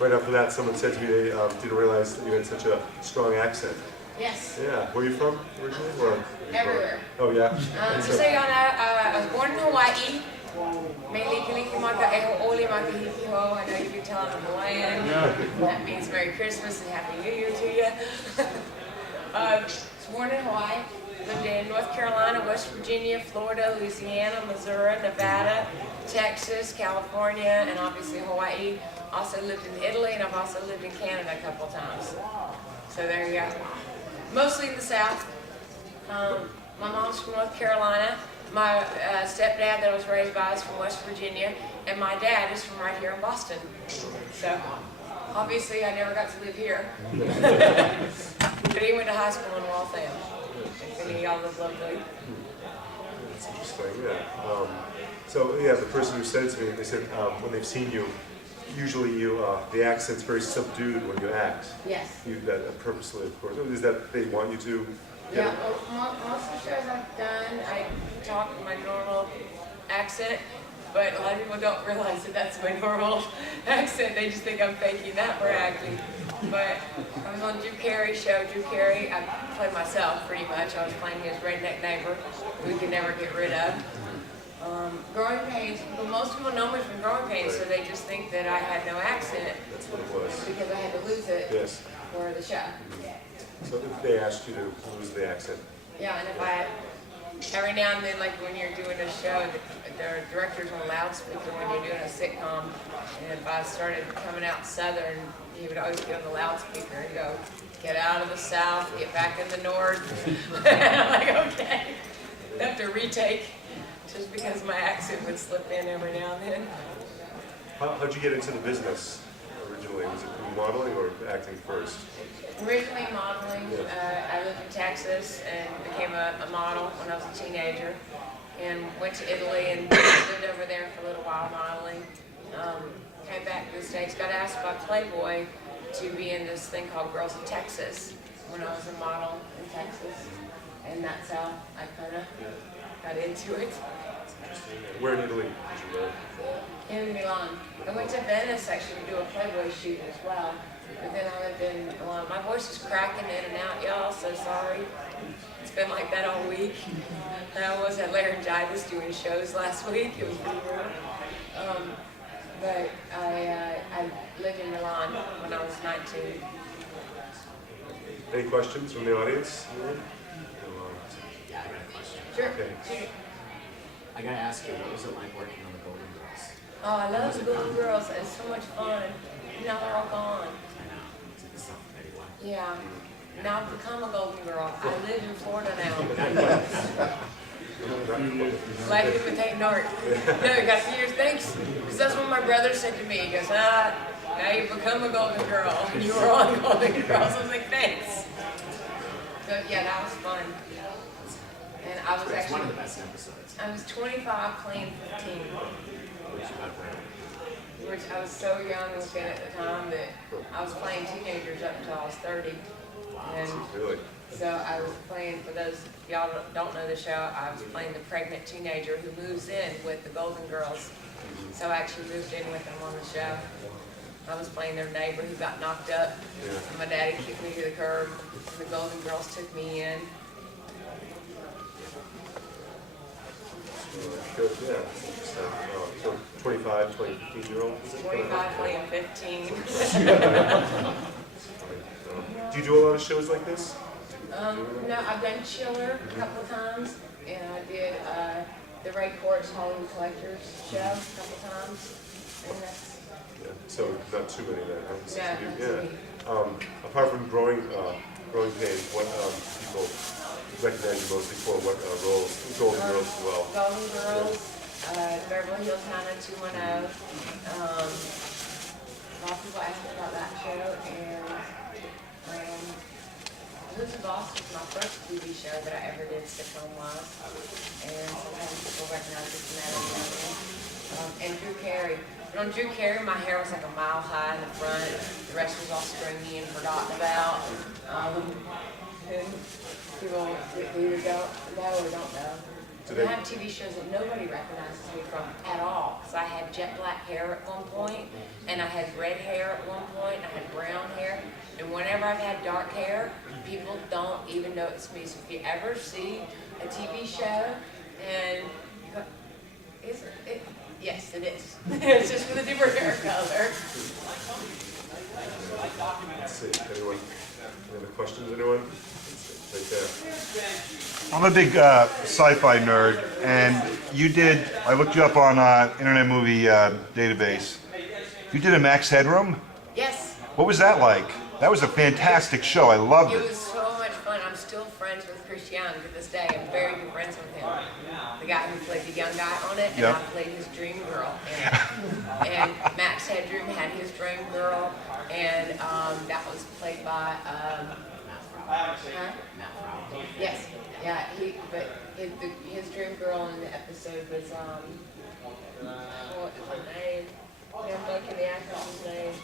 right after that, someone said to me they didn't realize that you had such a strong accent. Yes. Yeah. Where are you from originally? Or Everywhere. Oh, yeah? Just so y'all know, I was born in Hawaii. Mainly Kalikimaka Eho Oli Makahikiho. I know you've been telling them Hawaiian. That means Merry Christmas and Happy New Year to you. I was born in Hawaii. Lived in North Carolina, West Virginia, Florida, Louisiana, Missouri, Nevada, Texas, California, and obviously Hawaii. Also lived in Italy, and I've also lived in Canada a couple of times. So there you go. Mostly in the South. My mom's from North Carolina. My stepdad that I was raised by is from West Virginia, and my dad is from right here in Boston. So obviously I never got to live here. But he went to high school in Waltham. If any of y'all live locally. That's interesting, yeah. So yeah, the person who said it to me, they said when they've seen you, usually the accent's very subdued when you act. Yes. You that purposely, of course. Is that they want you to? Yeah, most of the shows I've done, I talk my normal accent, but a lot of people don't realize that that's my normal accent. They just think I'm faking that for acting. But I was on Drew Carey's show. Drew Carey, I played myself pretty much. I was playing his redneck neighbor who we could never get rid of. Growing Pains, well, most people know me from Growing Pains, so they just think that I had no accent. That's what it was. Because I had to lose it for the show. So if they asked you to lose the accent? Yeah, and if I, every now and then, like when you're doing a show, the director's on loudspeaker when you're doing a sitcom, and if I started coming out Southern, he would always get on the loudspeaker and go, get out of the South, get back in the North. I'm like, okay. I have to retake, just because my accent would slip in every now and then. How'd you get into the business originally? Was it modeling or acting first? Originally modeling. I lived in Texas and became a model when I was a teenager, and went to Italy and lived over there for a little while modeling. Came back to the States, got asked by Playboy to be in this thing called Girls in Texas when I was a model in Texas, and that's how I kind of got into it. Where in Italy did you live? In Milan. I went to Venice actually to do a Playboy shoot as well. But then I lived in Milan. My voice is cracking in and out, y'all, so sorry. It's been like that all week. I almost had laryngitis doing shows last week. It was pretty rude. But I lived in Milan when I was 19. Any questions from the audience? Yeah, I got a question. Sure. Okay. I gotta ask you, what was it like working on the Golden Girls? Oh, I love the Golden Girls. It's so much fun. Now they're all gone. I know. It's not anymore. Yeah. Now I've become a Golden Girl. I live in Florida now. Like people take note. No, you got a few years, thanks. Because that's what my brother said to me. He goes, now you've become a Golden Girl. You were on Golden Girls. I was like, thanks. So yeah, that was fun. And I was It's actually, one of the best episodes. I was 25 playing 15. Which you got right. Which I was so young looking at the time that I was playing teenagers up until I was 30. And Really? so I was playing, for those y'all don't know the show, I was playing the pregnant teenager who moves in with the Golden Girls. So I actually moved in with them on the show. I was playing their neighbor who got knocked up. And my daddy kicked me to the curb. And the Golden Girls took me in. Good, yeah. So 25, 15-year-old? 25 playing 15. Do you do a lot of shows like this? No, I've done Chiller a couple of times, and I did the Ray Court's Hollywood Collectors show a couple of times, and that's... Yeah. So not too many then, huh? Yeah, not too many. Apart from growing pains, what people recognize you mostly for? What roles? Golden Girls as well. Golden Girls, Beverly Hills 90210. A lot of people ask me about that show, and Who's the Boss was my first TV show that I ever did sitcom-wise, and sometimes people recognize it from that and Drew Carey. But on Drew Carey, my hair was like a mile high in the front. The rest was all stringy and forgotten about. And people either don't know or don't know. I have TV shows that nobody recognizes me from at all. because I had jet black hair at one point, and I had red hair at one point, and I had brown hair. And whenever I've had dark hair, people don't even know it's me. So if you ever see a TV show and you go, is it? Yes, it is. It's just with a different hair color. Let's see, anyone, any other questions, anyone? Right there. I'm a big sci-fi nerd, and I looked you up on Internet Movie Database. You did a Max Headroom? Yes. What was that like? That was a fantastic show. I loved It it. was so much fun. I'm still friends with Chris Young to this day. I'm very good friends with him. The guy who played the young guy on it, and Yep. I played his dream girl. And Max Headroom had his dream girl, and that was played by, huh? Yes, yeah. But his dream girl in the episode was what is her name? I'm looking the actress's name.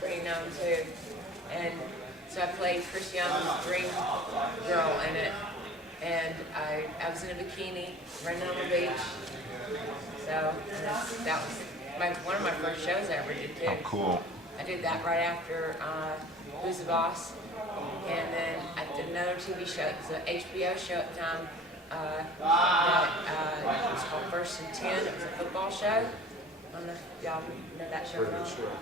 Pretty known too. And so I played Chris Young's dream girl in it, and I was in a bikini running on the beach. So that was one of my first shows I ever did too. Oh, cool. I did that right after Who's the Boss, and then I did another TV show. It was an HBO show at the time. It was called First and 10. It was a football show. I don't know if y'all know that show at all. Sure.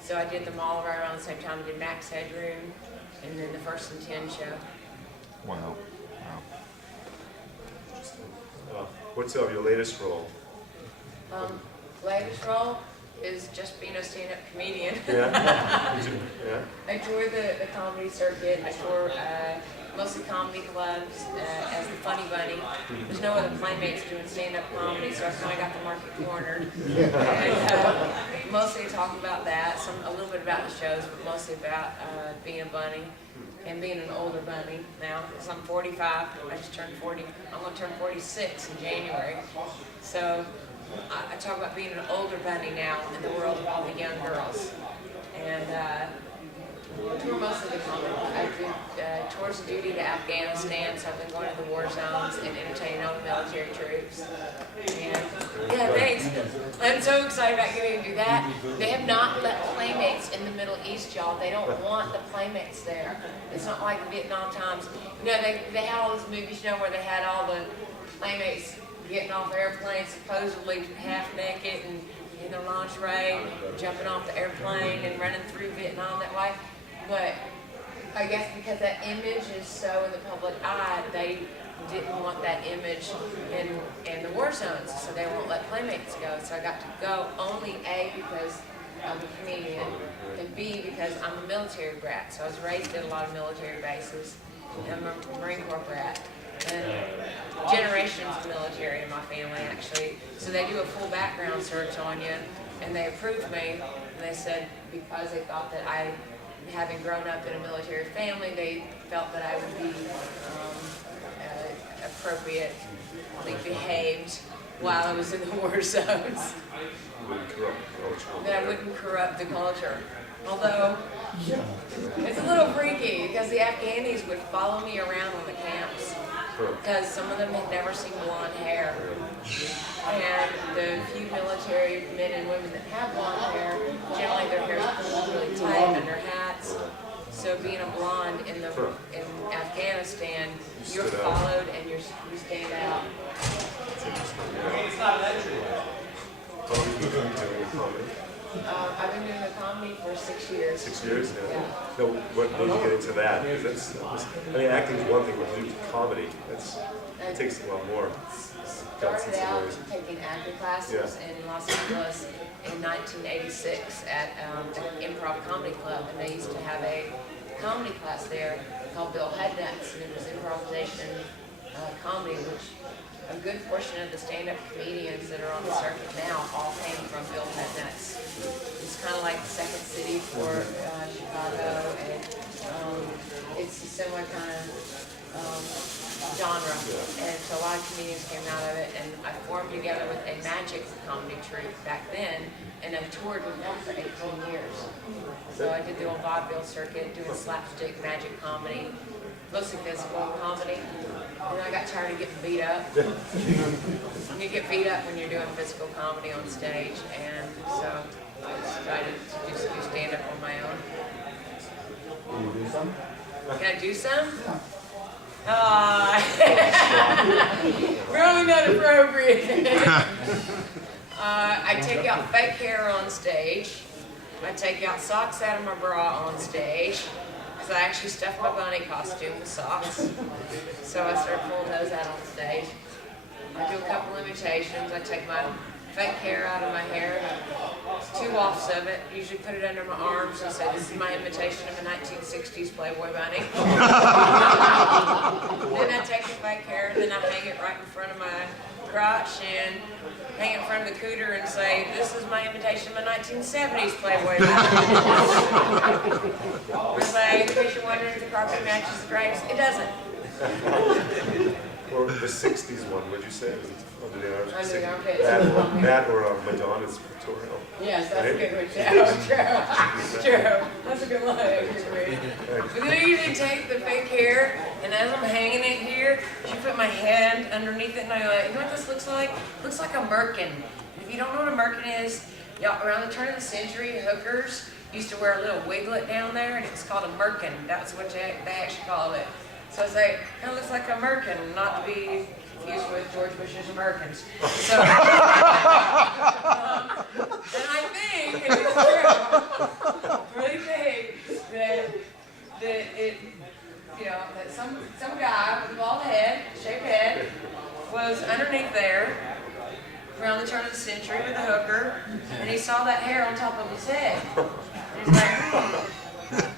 So I did them all right around the same time. I did Max Headroom, and then the First and 10 show. Wow. What's your latest role? Latest role is just being a stand-up comedian. Yeah? Yeah? I tour the comedy circuit. I tour mostly comedy clubs as the Funny Bunny. There's no other playmates doing stand-up comedy, so I kind of got the market cornered. And mostly talk about that, a little bit about the shows, but mostly about being a bunny and being an older bunny now. Because I'm 45. I just turned 40. I'm going to turn 46 in January. So I talk about being an older bunny now in the world of all the young girls. And tour most of the comedy. I did tours of duty to Afghanistan, so I've been going to the war zones and entertaining all the military troops. And yeah, thanks. I'm so excited about getting to do that. They have not let playmates in the Middle East, y'all. They don't want the playmates there. It's not like the Vietnam times. You know, they had all those movies, you know, where they had all the playmates getting off airplanes supposedly half naked and in their lingerie, jumping off the airplane and running through Vietnam that way. But I guess because that image is so in the public eye, they didn't want that image in the war zones, so they won't let playmates go. So I got to go only A, because I'm a comedian, and B, because I'm a military brat. So I was raised at a lot of military bases, and I'm a Marine Corps brat. And generations of military in my family, actually. So they do a full background search on you, and they approved me, and they said because they thought that having grown up in a military family, they felt that I would be appropriately behaved while I was in the war zones. That I wouldn't corrupt the culture. Although, it's a little freaky, because the Afghanis would follow me around on the camps. Because some of them had never seen blonde hair. And the few military men and women that have blonde hair, generally their hair is pulled really tight under hats. So being a blonde in Afghanistan, you're followed and you stand out. How long have you been doing comedy? I've been doing the comedy for 6 years. 6 years? Yeah. So what made you get into that? Because acting is one thing, but to do comedy, it takes a lot more. Started out taking acting classes in Los Angeles in 1986 at an improv comedy club, and they used to have a comedy class there called Bill Headnuts, and it was improvisation comedy, which a good portion of the stand-up comedians that are on the circuit now all came from Bill Headnuts. It's kind of like the second city for Chicago, and it's a similar kind of genre, and so a lot of comedians came out of it, and I formed together with a magic comedy troupe back then, and I toured with them for 18 years. So I did the old vaudeville circuit, doing slapstick magic comedy, mostly physical comedy, and I got tired of getting beat up. You you get beat up when you're doing physical comedy on stage, and so I decided to just do stand-up on my own. Can you do some? Can I do some? Really not appropriate. I take out fake hair on stage. I take out socks out of my bra on stage. Because I actually stuffed my bunny costume with socks. So I start pulling those out on stage. I do a couple imitations. I take my fake hair out of my hair. It's 2 wafts of it. Usually put it under my arms and say, this is my imitation of a 1960s Playboy bunny. Then I take the fake hair, then I hang it right in front of my crotch and hang it in front of the cooter and say, this is my imitation of a 1970s Playboy bunny. Or say, in case you're wondering if the carpet matches the drapes, it doesn't. Or the 60s one, what'd you say? Was it Under the Arms? Under the Armpits. That or Madonna's pictorial. Yes, that's a good one. True. True. That's a good one. But then I usually take the fake hair, and as I'm hanging it here, I put my head underneath it, and I go, you know what this looks like? It looks like a merkin. If you don't know what a merkin is, around the turn of the century, hookers used to wear a little wiglet down there, and it's called a merkin. That's what they actually called it. So I say, kind of looks like a merkin, not to be confused with George Bush's Americans. So, and I think, and it's true, really think that it, that some guy with a bald head, shaved head, was underneath there around the turn of the century with a hooker, and he saw that hair on top of his head. And he's like,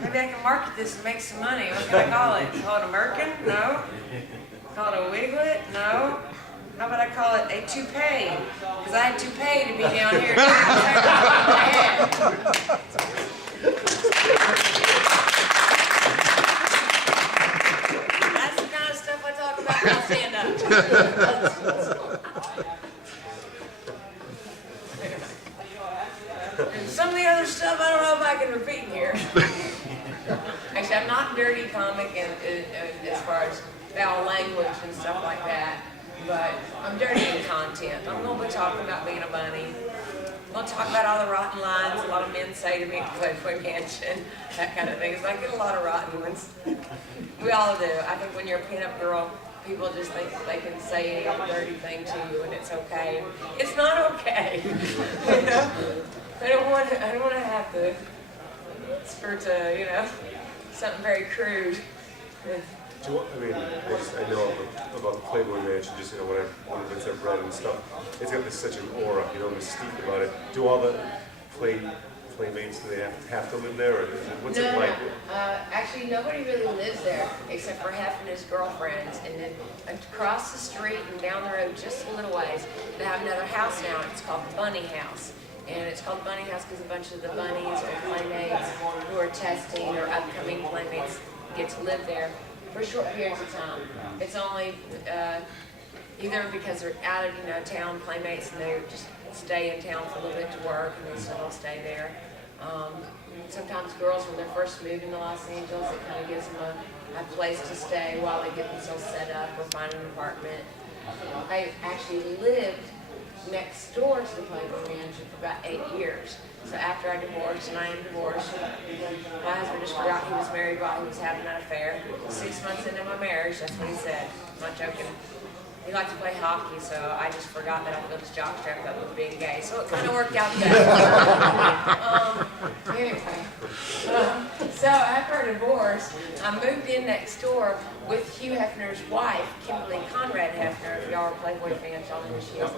maybe I can market this and make some money. What can I call it? Call it a merkin? No. Call it a wiglet? No. How about I call it a toupee? Because I had toupee to be down here. That's the kind of stuff I talk about when I stand up. And some of the other stuff, I don't know if I can repeat here. Actually, I'm not dirty comic as far as foul language and stuff like that, but I'm dirty in content. I'm going to be talking about being a bunny. I'm going to talk about all the rotten lines a lot of men say to me at Playboy Mansion, that kind of thing. So I get a lot of rotten ones. We all do. I think when you're a pinup girl, people just think they can say any dirty thing to you and it's okay. It's not okay. You know? I don't want to have to skirt to, something very crude. I know about the Playboy Mansion, just when I've read and stuff. It's got such an aura, mystique about it. Do all the playmates, do they have to live there, or what's it like? Actually, nobody really lives there except for Hef and his girlfriends. And then across the street and down the road, just a little ways, they have another house now. It's called the Bunny House. And it's called the Bunny House because a bunch of the bunnies or playmates who are testing or upcoming playmates get to live there for short periods of time. It's only either because they're out of town playmates and they just stay in town for a little bit to work and so they'll stay there. Sometimes girls, when they're first moving to Los Angeles, it kind of gives them a place to stay while they get themselves set up or find an apartment. I actually lived next door to the Playboy Mansion for about 8 years. So after I divorced, and I am divorced, my husband just forgot he was married while he was having that affair. 6 months into my marriage, that's what he said. I'm not joking. He liked to play hockey, so I just forgot that I filled his jockstrap up with being gay. So it kind of worked out better. Anyway, so after our divorce, I moved in next door with Hugh Hefner's wife, Kimberly Conrad Hefner. If y'all are Playboy fans, y'all know who she is.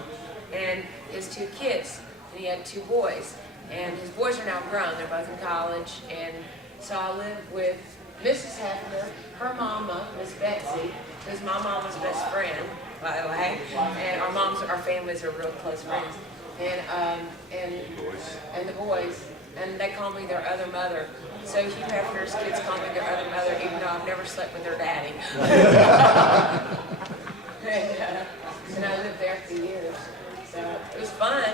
And his 2 kids. And he had 2 boys. And his boys are now grown. They're both in college. And so I lived with Mrs. Hefner, her mama, Miss Betsy, who's my mama's best friend, by the way. And our families are real close friends. And the boys. And they call me their other mother. So Hugh Hefner's kids call me their other mother, even though I've never slept with their daddy. And I lived there for years. So it was fun,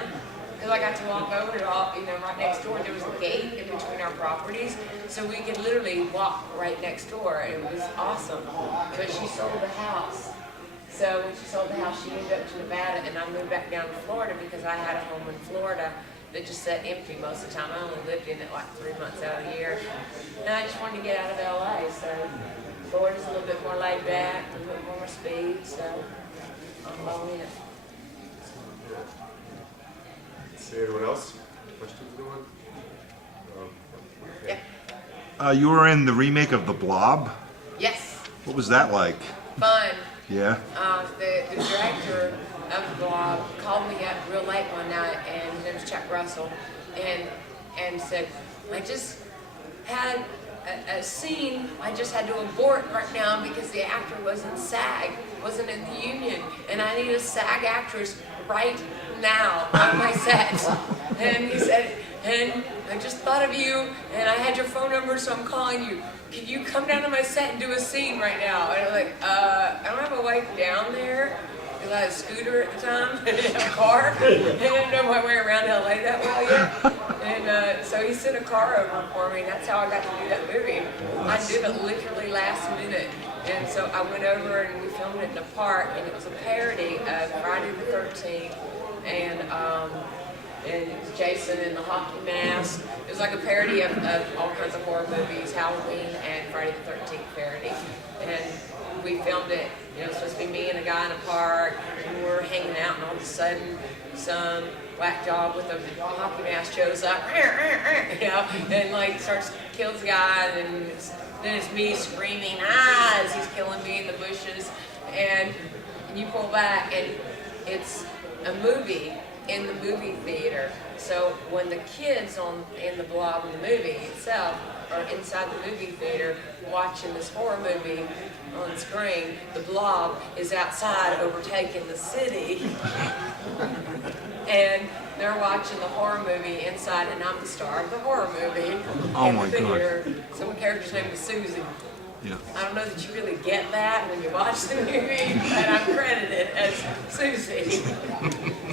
because I got to walk over to right next door. There was a gate in between our properties, so we could literally walk right next door. It was awesome. But she sold the house. So when she sold the house, she moved up to Nevada, and I moved back down to Florida because I had a home in Florida that just sat empty most of the time. I only lived in it like 3 months out of the year. And I just wanted to get out of LA, so Florida's a little bit more laid back, a little bit more speed, so I'm all in. See anyone else? Questions, anyone? Okay. Yeah. You were in the remake of The Blob. Yes, What was that like? fun. Yeah. The director of the blog called me up real late one night, and his name was Chuck Russell, and said, I just had a scene I just had to abort right now because the actor was in SAG, wasn't in the union, and I need a SAG actress right now on my set. And he said, and I just thought of you, and I had your phone number, so I'm calling you. Can you come down to my set and do a scene right now? And I'm like, I don't have a way down there, because I had a scooter at the time, and a car, and I didn't know my way around LA that well yet. And so he sent a car over for me, and that's how I got to do that movie. I did it literally last minute. And so I went over and we filmed it in a park, and it was a parody of Friday the 13th, and Jason in the hockey mask. It was like a parody of all kinds of horror movies, Halloween and Friday the 13th parody. And we filmed it, you know, it's supposed to be me and a guy in a park, and we were hanging out, and all of a sudden some whack job with a hockey mask shows up, you know, and like starts, kills the guy, and then it's me screaming, as he's killing me in the bushes, and you pull back, and it's a movie in the movie theater. So when the kids in the Blob in the movie itself are inside the movie theater watching this horror movie on screen, the Blob is outside overtaking the city. And they're watching the horror movie inside, and I'm the star of the horror movie. Oh in my the theater. God. So my character's name is Susie. Yeah. I don't know that you really get that when you watch the movie, but I'm credited as Susie.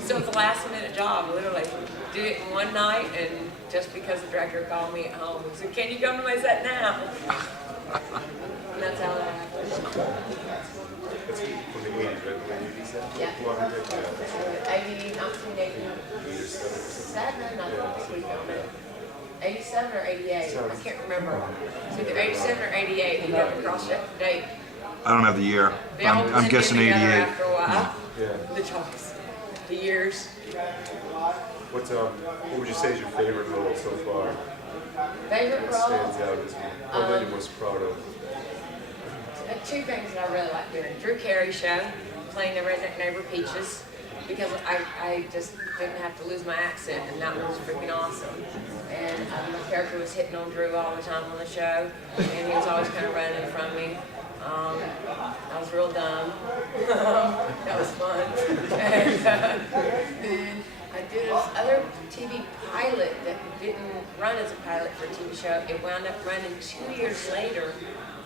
So it's a last minute job, literally. Did it in one night, and just because the director called me at home and said, can you come to my set now? And that's how that happened. That's from the 80s, right? The 80s, Yeah. Blob, yeah. 1987, I think we filmed it. 87 or 88, I can't remember. It's either 87 or 88, you never cross that date. I don't have the year. They all I'm blend guessing in together 88. after a while. Yeah. The choice, the years. What would you say is your favorite role so far? Favorite What role? stands out as what are you most proud of? Two things that I really like doing. Drew Carey show, playing the redneck neighbor Peaches, because I just didn't have to lose my accent, and that was freaking awesome. And my character was hitting on Drew all the time on the show, and he was always kind of running from me. I was real dumb. That was fun. And then I did this other TV pilot that didn't run as a pilot for a TV show. It wound up running 2 years later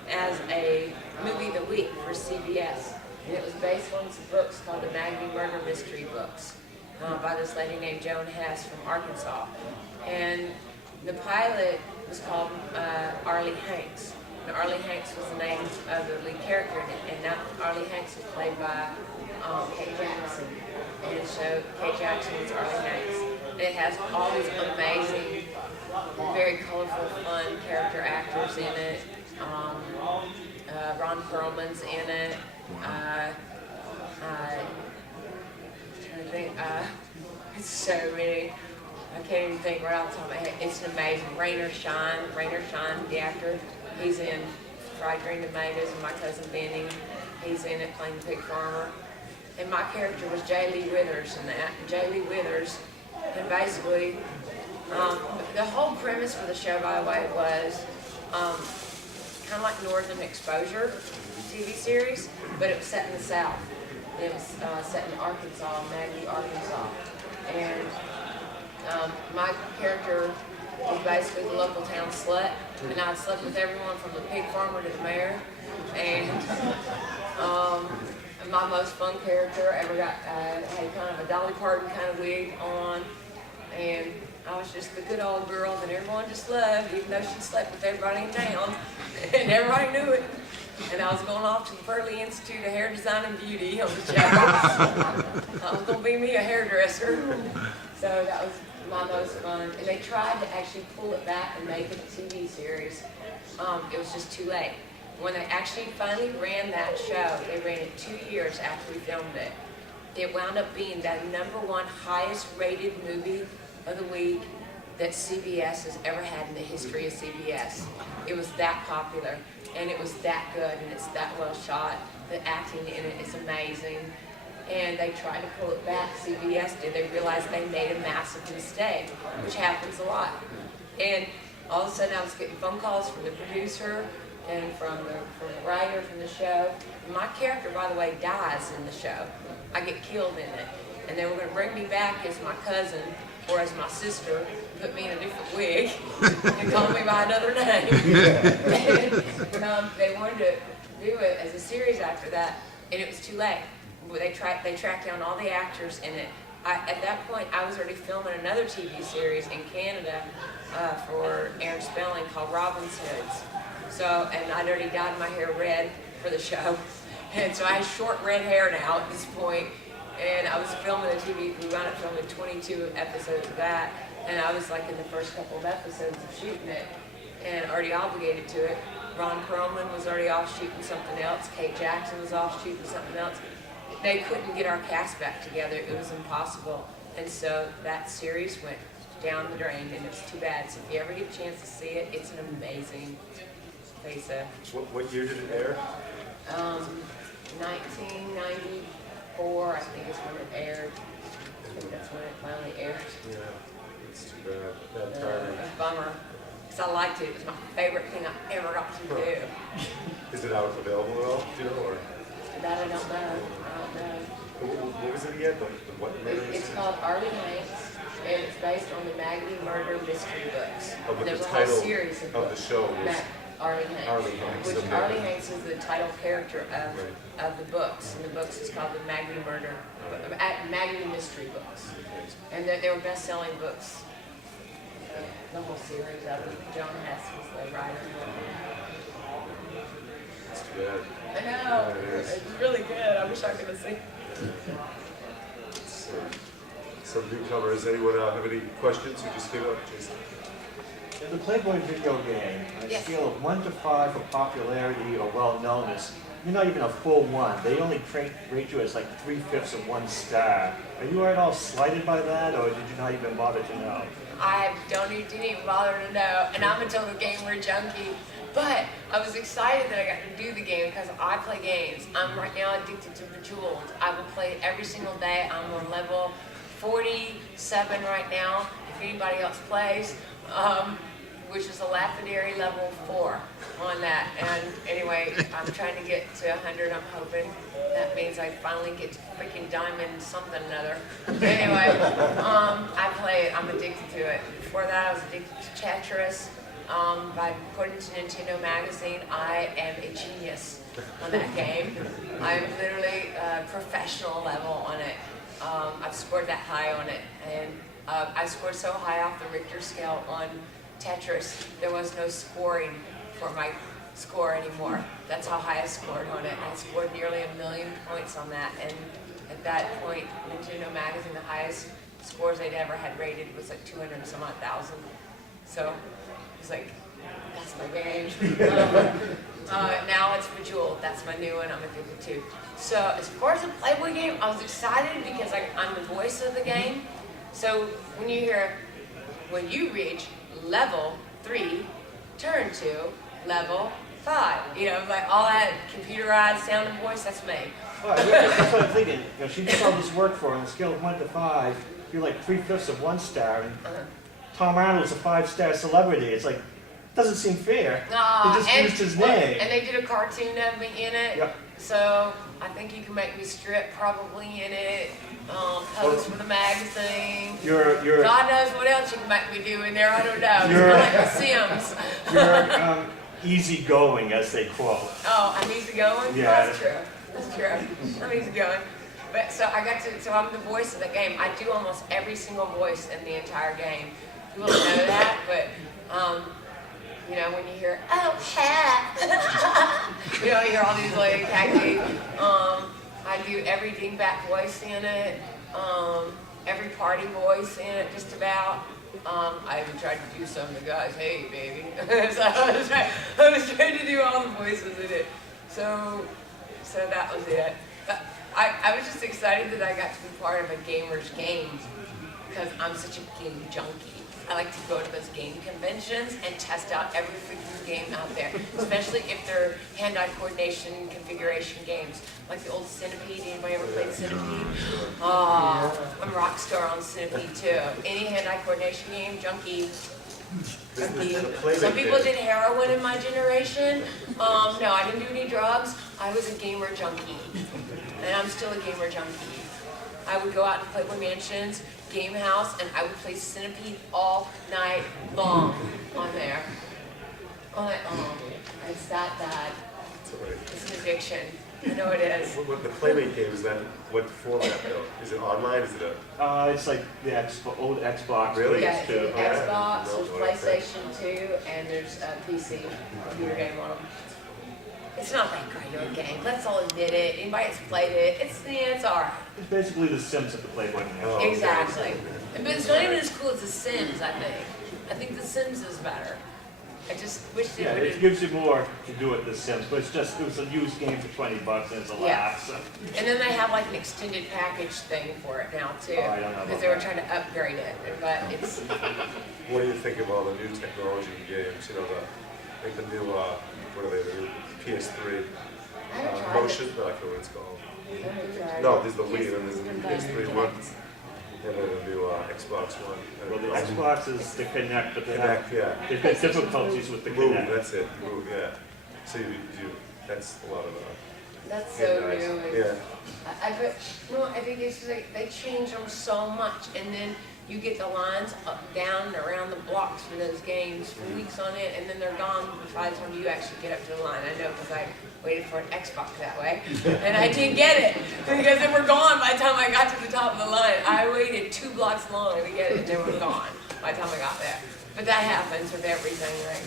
as a movie of the week for CBS. And it was based on some books called the Maggie Murder Mystery Books by this lady named Joan Hess from Arkansas. And the pilot was called Arlie Hanks. And Arlie Hanks was the name of the lead character in it. And that Arlie Hanks was played by Kate Jackson. And so Kate Jackson was Arlie Hanks. And it has all these amazing, very colorful, fun character actors in it. Ron Perlman's in it. I'm trying to think. It's so many. I can't even think right off the top of my head. It's amazing. Rainer Shine, the actor, he's in Fried Green Tomatoes, and My Cousin Benny. He's in it playing the pig farmer. And my character was J. Lee Withers in that. And J. Lee Withers, and basically, the whole premise for the show, by the way, was kind of like Northern Exposure TV series, but it was set in the South. It was set in Arkansas, Maggie, Arkansas. And my character was basically the local town slut, and I'd slept with everyone from the pig farmer to the mayor. And my most fun character ever got had kind of a Dolly Parton kind of wig on, and I was just the good old girl that everyone just loved, even though she slept with everybody in town, and everybody knew it. and I was going off to the Pearly Institute of Hair Design and Beauty on the show. I was going to be me a hairdresser. So that was my most fun. And they tried to actually pull it back and make it a TV series. It was just too late. When they actually finally ran that show, they ran it 2 years after we filmed it. It wound up being the #1 highest rated movie of the week that CBS has ever had in the history of CBS. It was that popular, and it was that good, and it's that well shot. The acting in it is amazing. And they tried to pull it back, CBS did. They realized they made a massive mistake, which happens a lot. And all of a sudden I was getting phone calls from the producer and from the writer from the show. My character, by the way, dies in the show. I get killed in it. And they were going to bring me back as my cousin or as my sister, put me in a different wig, and call me by another name. And, they wanted to do it as a series after that, and it was too late. They tracked down all the actors in it. At that point, I was already filming another TV series in Canada for Aaron Spelling called Robin's Hoods. So, and I'd already dyed my hair red for the show. And so I had short red hair now at this point. And I was filming the TV, we wound up filming 22 episodes of that. And I was like in the first couple of episodes of shooting it and already obligated to it. Ron Perlman was already off shooting something else. Kate Jackson was off shooting something else. They couldn't get our cast back together. It was impossible. And so that series went down the drain, and it's too bad. So if you ever get a chance to see it, it's an amazing piece of... What year did it air? 1994, I think is when it aired. I think that's when it finally aired. Yeah, it's too bad. Bad timing. It's a bummer. Because I liked it. It was my favorite thing I ever got to do. Is it out available at all? Do you know? Or? That I don't know. What was it again? The what murder It's mystery? called Arlie Hanks, and it's based on the Maggie murder mystery books. Oh, but There's the a whole title series of of the books. show was Arlie Hanks. Arlie Hanks, Which okay. Arlie Hanks is the title character Right. of the books, and the books is called the Maggie Murder, Maggie Mystery Books, and they were best-selling books. The whole series of them. John Hess was the writer. It's too bad. I know. Yeah, it is. It's really good. I wish I could have seen. Some newcomers. Anyone have any questions? Who just came up? Jason? In the Playboy video game, on a Yes. scale of 1 to 5 for popularity or well-knownness, you're not even a full 1. They only rate you as like 3/5 of 1 star. Are you at all slighted by that, or did you not even bother to know? I didn't even bother to know, and I'm a total gamer junkie. But I was excited that I got to do the game because I play games. I'm right now addicted to Bejeweled. I will play every single day. I'm on level 47 right now, if anybody else plays, which is a lapidary level 4 on that. And anyway, I'm trying to get to 100, I'm hoping. That means I finally get to freaking diamond something or another. Anyway, I play it, I'm addicted to it. Before that, I was addicted to Tetris. According to Nintendo Magazine, I am a genius on that game. I'm literally professional level on it. I've scored that high on it, and I scored so high off the Richter scale on Tetris, there was no scoring for my score anymore. That's how high I scored on it. I scored nearly 1 million points on that, and at that point, Nintendo Magazine, the highest scores they'd ever had rated was like 200 and some odd thousand. So it's like, that's my game. Now it's Bejeweled. That's my new one I'm addicted to. So as far as the Playboy game, I was excited because I'm the voice of the game. So when you reach level 3, turn to level 5. You know, like all that computerized sound and voice, that's me. Well, that's what I'm thinking. You know, she did all this work for her on a scale of 1 to 5. You're like 3/5 of 1 star, and Tom Arnold's a 5-star celebrity. It's like, doesn't seem fair. They just used his name. And they did a cartoon of me in it. Yep. So I think you can make me strip probably in it. Pose for the magazine. You're God knows what else you can make me do in there. I don't know. It's not like The Sims. you're easygoing, as they quote. Oh, I'm easygoing? Yeah. That's true. That's true. I'm easygoing. But so so I'm the voice of the game. I do almost every single voice in the entire game. You won't know that, but You know, when you hear, oh, heck. You know, you hear all these like tacky, I do every dingbat voice in it, every party voice in it, just about. I even tried to do some of the guys, hey, baby. So I was trying to do all the voices in it. So that was it. But I was just excited that I got to be part of a gamer's game because I'm such a game junkie. I like to go to those game conventions and test out every freaking game out there, especially if they're hand-eye coordination and configuration games, like the old Centipede. Anybody ever played Centipede? Oh, I'm a rock star on Centipede too. Any hand-eye coordination game, junkie. Some people did heroin in my generation. No, I didn't do any drugs. I was a gamer junkie, and I'm still a gamer junkie. I would go out to Playboy Mansions, Game House, and I would play Centipede all night long on there. All night long. It's that bad. It's an addiction. I know it is. What the Playmate game is that? What format though? Is it online? Is it a? It's like the old Xbox. Really? Yeah, PS2. there's Xbox, No, there's what I think. PlayStation 2, and there's a PC computer game on them. It's not that great of a game. Let's all admit it. Anybody that's played it, it's alright. It's basically the Sims at the Playboy Mansion. Oh, okay. Exactly. But it's not even as cool as The Sims, I think. I think The Sims is better. I just wish they Yeah, would it have. gives you more to do with the Sims, but it was a used game for $20 and it's a Yeah. laugh. So. And then they have like an extended package thing for it now too. Oh, I don't know Because about they were that. trying to upgrade it. But it's, What do you think of all the new technology games? You know, like the new, what are they? The new PS3 I haven't tried motion. it. No, I forget what it's called. I haven't tried No, it. there's the Wii and there's the PS3 one, and then the new Xbox One. Well, the Xbox is the Kinect, but Connect, yeah. they've got difficulties with the Move, Kinect. that's it. Move, yeah. So that's a lot of That's so guys. new. and Yeah. I think it's just like they change them so much, and then you get the lines up, down, and around the blocks for those games for weeks on it, and then they're gone by the time you actually get up to the line. I know because I waited for an Xbox that way, and I didn't get it because they were gone by the time I got to the top of the line. I waited 2 blocks long to get it, and they were gone by the time I got there. But that happens with everything, right?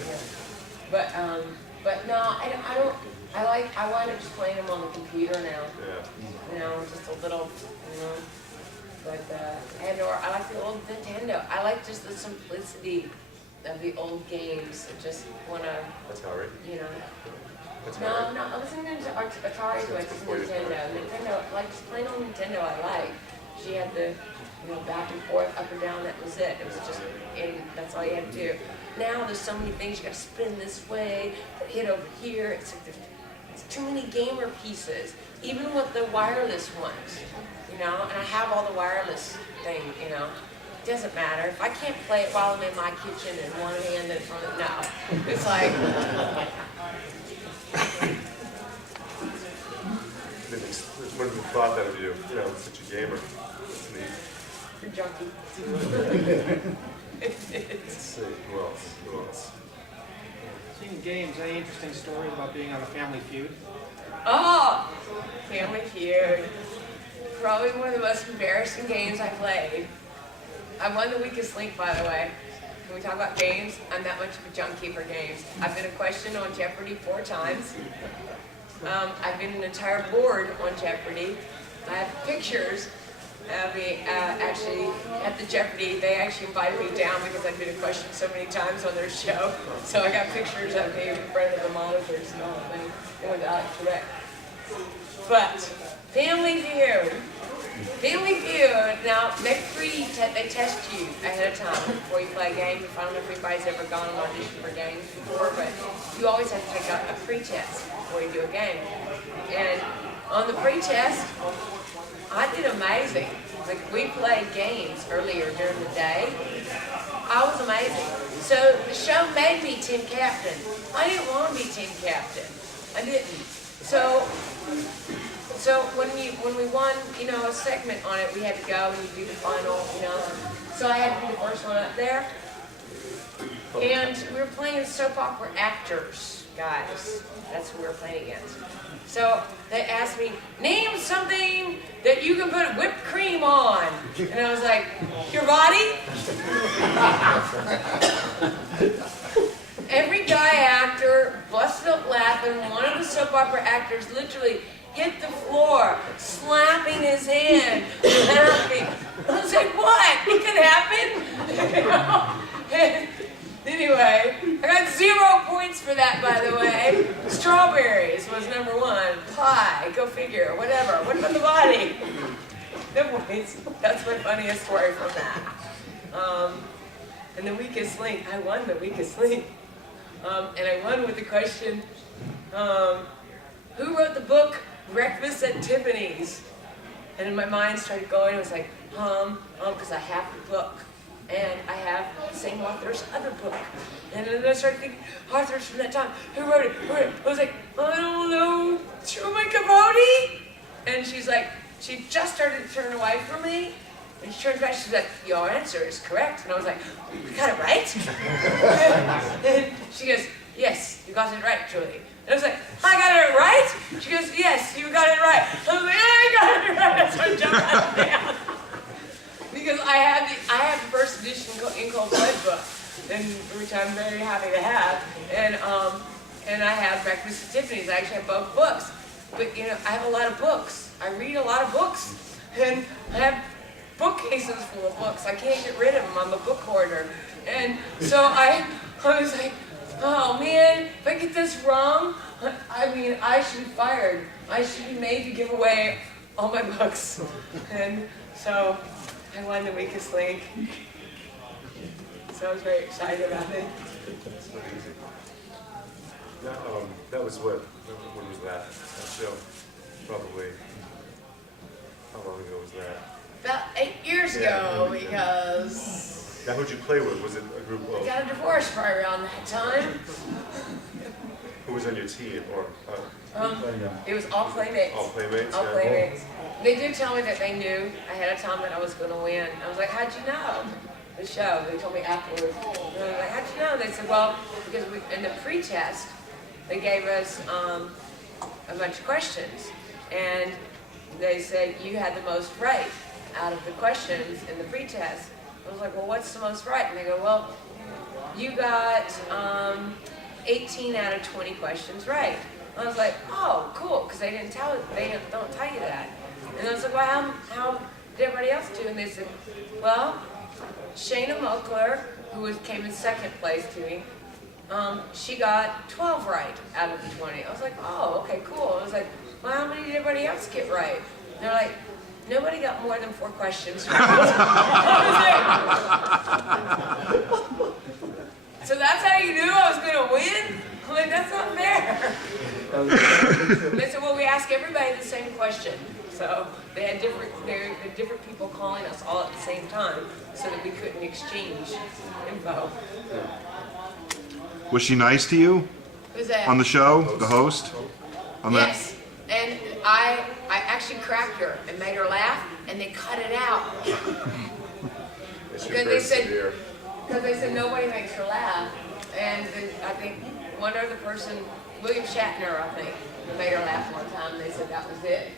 But no, I don't. I wind up just playing them on the computer now. Yeah. You know, just a little, you know. But or I like the old Nintendo. I like just the simplicity of the old games. I just wanna, Atari. you know. Atari. No, I'm not listening to Atari as much as Nintendo. Nintendo, like just plain old Nintendo, I like. She had the, you know, back and forth, up or down. That was it. It was just, and that's all you had to do. Now there's so many things you got to spin this way, hit over here. It's like it's too many gamer pieces. Even with the wireless ones, you know. And I have all the wireless thing, you know. It doesn't matter if I can't play it while I'm in my kitchen in one hand and from it. No, it's like. When we thought that of you, you know, such a gamer. It's neat. You're junkie. Let's see, who else? Who else? Speaking of games, any interesting stories about being on a Family Feud? Oh, Family Feud. Probably one of the most embarrassing games I played. I won the weakest link, by the way. When we talk about games, I'm that much of a junkie for games. I've been a question on Jeopardy 4 times. I've been an entire board on Jeopardy. I have pictures of me actually at the Jeopardy. They actually invited me down because I've been a question so many times on their show. So I got pictures of me in front of the monitors and all that. And with Alex Trebek. But Family Feud. Family Feud. Now they test you ahead of time before you play a game. I don't know if anybody's ever gone on audition for games before, but you always have to take a pre-test before you do a game. And on the pre-test, I did amazing. Like we played games earlier during the day. I was amazing. So the show made me team captain. I didn't want to be team captain. I didn't. So when we won, you know, a segment on it, we had to go and you do the final, you know. So I had to be the first one up there. And we were playing soap opera actors, guys. That's who we were playing against. So they asked me, name something that you can put whipped cream on. And I was like, your body? Every opera actors literally hit the floor, slapping his hand, laughing. I was like, what? It could happen? And anyway, I got 0 points for that, by the way. Strawberries was #1. Pie, go figure, whatever. What about the body? No points. That's my funniest story from that. And the weakest link, I won the weakest link. And I won with the question, who wrote the book Breakfast at Tiffany's? And my mind started going, it was like, because I have the book. And I have the same author's other book. And then I started thinking, authors from that time, who wrote it? I was like, I don't know, Truman Capote? And she's like, she just started to turn away from me. And she turns back, she's like, your answer is correct. And I was like, you got it right? And she goes, yes, you got it right, Julie. And I was like, I got it right? She goes, yes, you got it right. I was like, I got it right. So I jumped out of down. Because I have the first edition in Cold Blood book, and which I'm very happy to have. And I have Breakfast at Tiffany's. I actually have both books. But you know, I have a lot of books. I read a lot of books. And I have bookcases full of books. I can't get rid of them. I'm a book hoarder. And so I was like, oh man, if I get this wrong, I mean, I should be fired. I should be made to give away all my books. And so I won the weakest link. So I was very excited about it. That's not easy. That was what? When was that? That show? Probably. How long ago was that? About 8 years ago, because Now, who'd you play with? Was it a group I of? got a divorce right around that time. Who was on your team? Or It was all playmates. all playmates? All Yeah. playmates. They did tell me that they knew ahead of time that I was going to win. I was like, how'd you know? The show. They told me afterwards. And I was like, how'd you know? They said, well, because in the pre-test, they gave us a bunch of questions. And they said, you had the most right out of the questions in the pre-test. I was like, well, what's the most right? And they go, well, you got 18 out of 20 questions right. I was like, oh, cool, because they don't tell you that. And I was like, well, how did everybody else do? And they said, well, Shayna Moakler, who came in second place to me, she got 12 right out of the 20. I was like, oh, okay, cool. I was like, well, how many did everybody else get right? And they're like, nobody got more than 4 questions right. I was like, so that's how you knew I was going to win? I'm like, that's not fair. And they said, well, we ask everybody the same question. So they had different people calling us all at the same time so that we couldn't exchange info. Was she nice to you Who's that? on the show, the host? On that? Yes. And I actually cracked her and made her laugh, and they cut it out. It's Because very they said, severe. because they said nobody makes her laugh. And then I think one other person, William Shatner, I think, made her laugh one time, and they said that was it.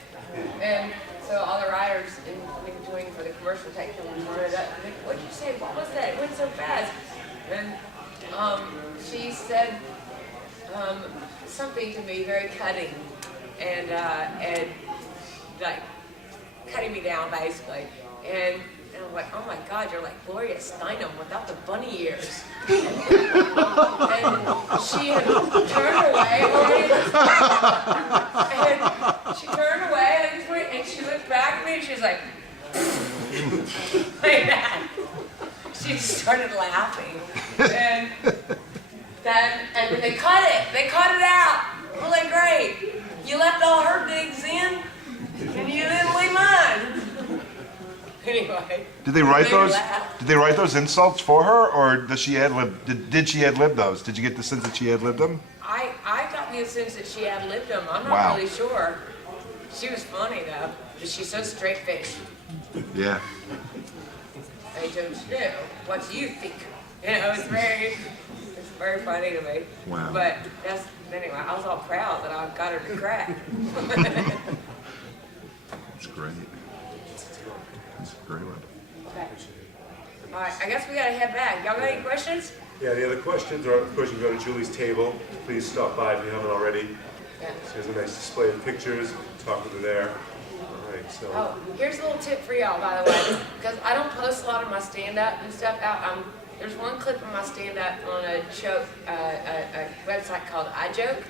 And so all the writers in between for the commercial take them and brought it up. And they, what'd you say? What was that? It went so fast. And she said something to me very cutting and like cutting me down basically. And I'm like, oh my God, you're like Gloria Steinem without the bunny ears. And she had turned away already. And she turned away at this point, and she looked back at me, and she was like, like that. She started laughing. And then they cut it. They cut it out. I'm like, great. You left all her digs in, and you didn't leave mine. Anyway. Did they write made those? her laugh. Did they write those insults for her, or does she ad lib? Did she ad lib those? Did you get the sense that she ad libbed them? I got the sense that she ad libbed them. I'm not Wow. really sure. She was funny though, but she's so straight faced. Yeah. I don't know. What do you think? You know, it's very funny to me. Wow. But anyway, I was all proud that I got her to crack. That's great. That's a great one. Okay. All right, I guess we gotta head back. Y'all got any questions? Yeah, the other questions are, of course, you can go to Julie's table. Please stop by if you haven't already. Yeah. So there's a nice display of pictures, talk with her there. All right, so. Oh, here's a little tip for y'all, by the way, because I don't post a lot of my stand-up and stuff out. There's one clip of my stand-up on a website called iJoke,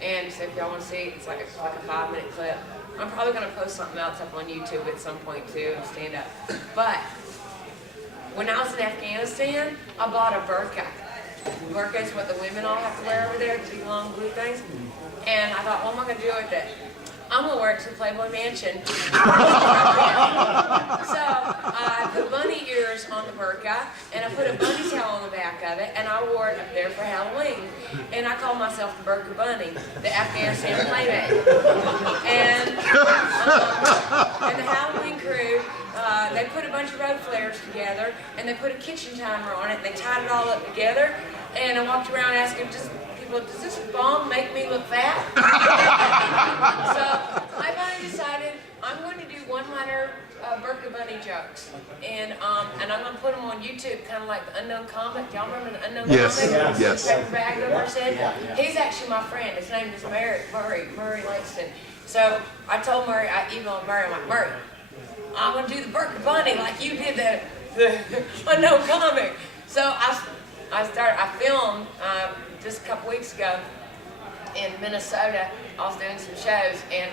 and so if y'all want to see, it's like a 5-minute clip. I'm probably going to post something else up on YouTube at some point too, and stand-up. But when I was in Afghanistan, I bought a burqa. Burqa is what the women all have to wear over there, the big long blue things. And I thought, what am I going to do with it? I'm going to wear it to the Playboy Mansion. So I put bunny ears on the burqa, and I put a bunny tail on the back of it, and I wore it up there for Halloween. And I called myself the Burqa Bunny, the Afghanistan Playmate. And the Halloween crew, they put a bunch of road flares together, and they put a kitchen timer on it, and they tied it all up together. And I walked around asking people, does this bomb make me look fat? So I finally decided I'm going to do one-liner Burqa Bunny jokes. And I'm going to put them on YouTube, kind of like the Unknown Comic. Y'all remember the Unknown Yes, Comic? yes. Trevor Bagler said? He's actually my friend. His name is Murray Langston. So I told Murray, I emailed Murray, I'm like, Murray, I'm going to do the Burqa Bunny like you did the Unknown Comic. So I filmed just a couple weeks ago in Minnesota. I was doing some shows, and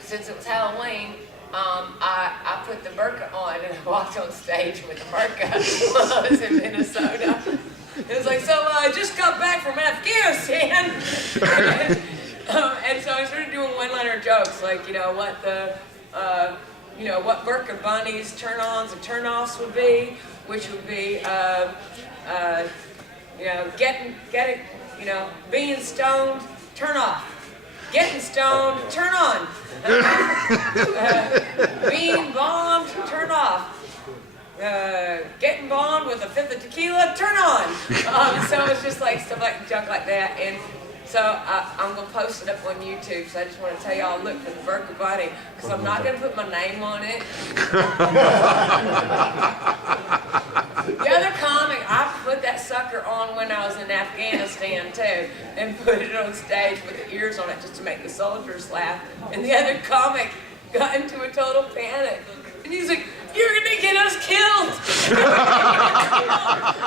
since it was Halloween, I put the burqa on and I walked on stage with the burqa while I was in Minnesota. It was like, so I just got back from Afghanistan. And so I started doing one-liner jokes, like, what Burqa Bunny's turn-ons and turn-offs would be, which would be, being stoned, turn off. Getting stoned, turn on. Being bombed, turn off. Getting bombed with a fifth of tequila, turn on. So it's just like stuff like junk like that. And so I'm going to post it up on YouTube. So I just want to tell y'all, look for the Burqa Bunny, because I'm not going to put my name on it. The other comic, I put that sucker on when I was in Afghanistan too, and put it on stage with the ears on it just to make the soldiers laugh. And the other comic got into a total panic. And he's like, you're gonna get us killed!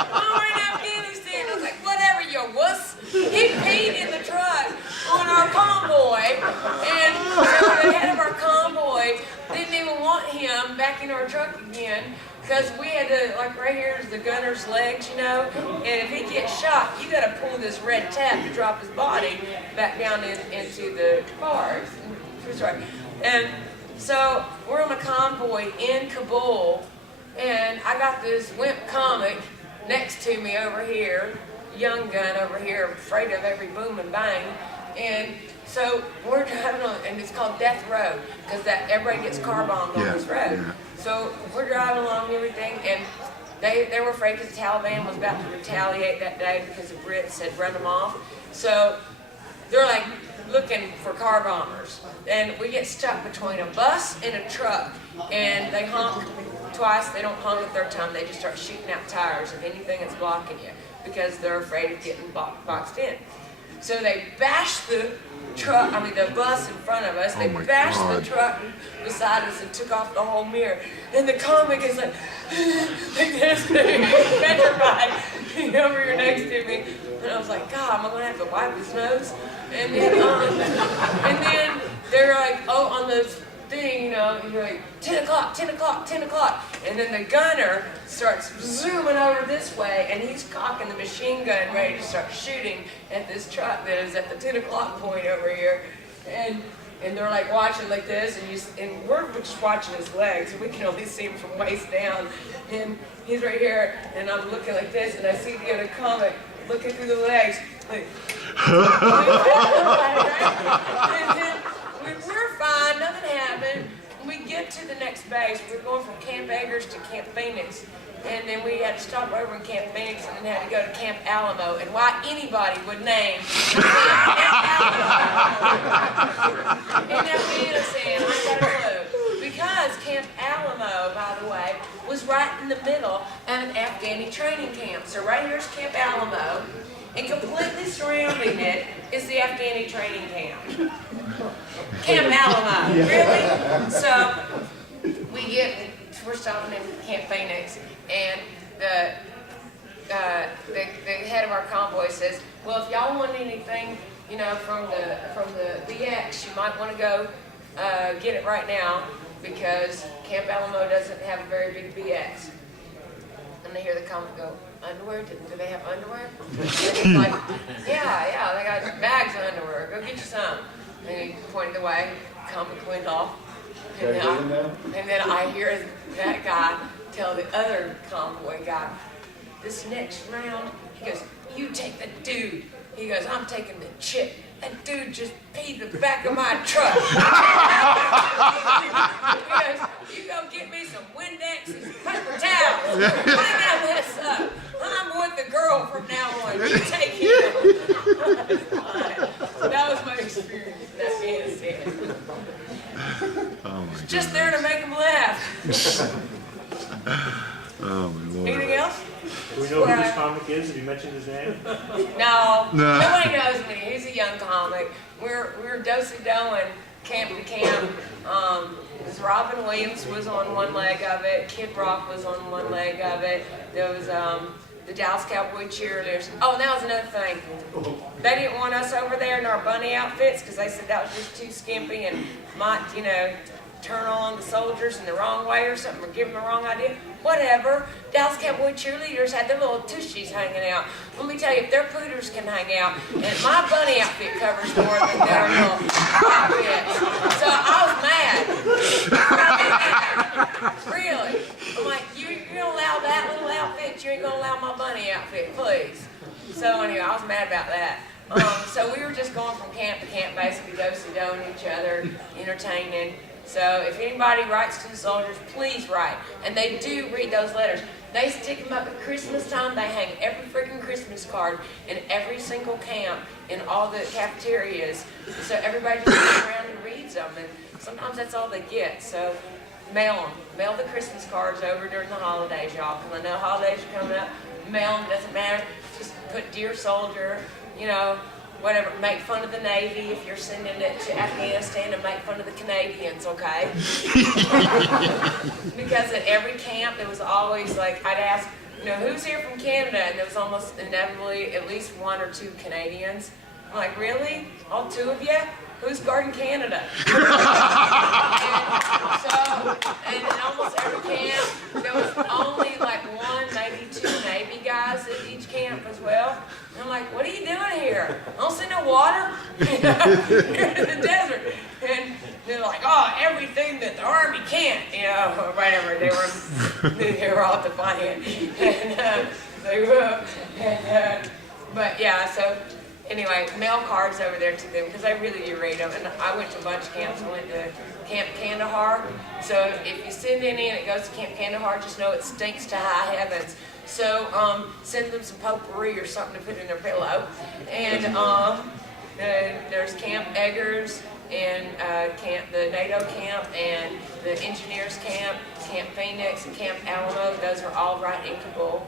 Oh, we're in Afghanistan. I was like, whatever, you wuss. He peed in the truck on our convoy, and so the head of our convoy didn't even want him back in our truck again. Because we had to, like right here is the gunner's legs, and if he gets shot, you got to pull this red tab to drop his body back down into the bars. And so we're on a convoy in Kabul, and I got this wimp comic next to me over here, young gun over here, afraid of every boom and bang. And so we're driving on, and it's called Death Road, because everybody gets car bombed on this road. Yeah. So we're driving along and everything, and they were afraid because the Taliban was about to retaliate that day because the Brits had run them off. So they're like looking for car bombers. And we get stuck between a bus and a truck, and they honk twice. They don't honk a third time. They just start shooting out tires of anything that's blocking you because they're afraid of getting boxed in. So they bashed the bus in front of us. They bashed the truck beside us and took off the whole mirror. And the comic is like this, petrified, over here next to me. And I was like, God, am I going to have to wipe his nose? And then they're like, oh, on the thing, you're like, 10 o'clock, 10 o'clock, 10 o'clock. And then the gunner starts zooming over this way, and he's cocking the machine gun ready to start shooting at this truck that is at the 10 o'clock point over here. And they're like watching like this, and we're just watching his legs, and we can only see him from waist down. And he's right here, and I'm looking like this, and I see the other comic looking through the legs, like, and then we're fine, nothing happened. We get to the next base. We're going from Camp Eggers to Camp Phoenix, and then we had to stop over in Camp Phoenix and then had to go to Camp Alamo. And why anybody would name Camp Alamo in Afghanistan, I got a clue. because Camp Alamo, by the way, was right in the middle of an Afghani training camp. So right here's Camp Alamo, and completely surrounding it is the Afghani training camp. Camp Alamo, really? So we're stopping in Camp Phoenix, and the head of our convoy says, well, if y'all want anything, you know, from the BX, you might want to go get it right now, because Camp Alamo doesn't have a very big BX. And they hear the convoy go, underwear? Do they have underwear? And he's like, yeah, they got bags of underwear. Go get you some. And he pointed the way, convoy went off. And then I hear that guy tell the other convoy guy, this next round, he goes, you take the dude. He goes, I'm taking the chick. That dude just peed the back of my truck. He goes, you go get me some Windex and some paper towels. Clean that mess up. I'm with the girl from now on. You take him. So that was my experience in Afghanistan. Oh my Just there to make him laugh. Oh my Lord. Anything else? Do we know who this comic is? Have you mentioned his name? No. Nobody knows me. He's a young comic. We're do-si-doing camp to camp. This Robin Williams was on one leg of it. Kid Rock was on one leg of it. There was the Dallas Cowboy cheerleaders. Oh, and that was another thing. They didn't want us over there in our bunny outfits because they said that was just too skimpy and might, you know, turn on the soldiers in the wrong way or something, or give them the wrong idea. Whatever. Dallas Cowboy cheerleaders had their little tushies hanging out. Let me tell you, if their pooters can hang out, and my bunny outfit covers more than their little outfits. So I was mad. Really. I'm like, you're gonna allow that little outfit, you ain't gonna allow my bunny outfit, please. So anyway, I was mad about that. So we were just going from camp to camp, basically do-si-doing each other, entertaining. So if anybody writes to the soldiers, please write. And they do read those letters. They stick them up at Christmas time. They hang every freaking Christmas card in every single camp in all the cafeterias. So everybody just goes around and reads them. And sometimes that's all they get. So mail them. Mail the Christmas cards over during the holidays, y'all. Because I know holidays are coming up. Mail them, doesn't matter. Just put Dear Soldier, you know, whatever, make fun of the Navy if you're sending it to Afghanistan, and make fun of the Canadians, okay? Because at every camp there was always like, I'd ask, you know, who's here from Canada? And there was almost inevitably at least one or two Canadians. I'm like, really? All two of you? Who's guarding Canada? and in almost every camp, there was only like one, maybe two Navy guys at each camp as well. And I'm like, what are you doing here? I don't see no water. You're in the desert. And they're like, oh, everything that the Army can't, you know, or whatever. They were all defiant. And they were. But yeah, so anyway, mail cards over there to them because I really do read them. And I went to a bunch of camps. I went to Camp Kandahar. So if you send any and it goes to Camp Kandahar, just know it stinks to high heavens. So send them some potpourri or something to put in their pillow. And there's Camp Eggers and the NATO camp and the engineers camp, Camp Phoenix, and Camp Alamo. Those are all right in Kabul.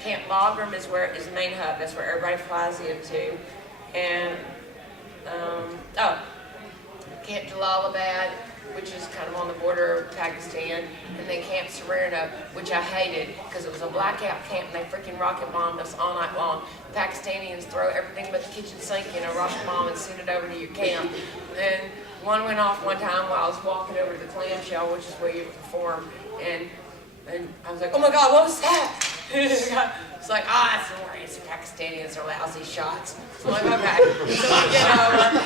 Camp Bagram is the main hub. That's where everybody flies into. And Camp Jalalabad, which is kind of on the border of Pakistan, and then Camp Serena, which I hated because it was a blackout camp and they freaking rocket bombed us all night long. Pakistanis throw everything but the kitchen sink in a rocket bomb and send it over to your camp. And one went off one time while I was walking over to the clamshell, which is where you perform, and I was like, oh my God, what was that? It's like, that's the worry, it's the Pakistanis are lousy shots. So I'm like, okay. So we get over,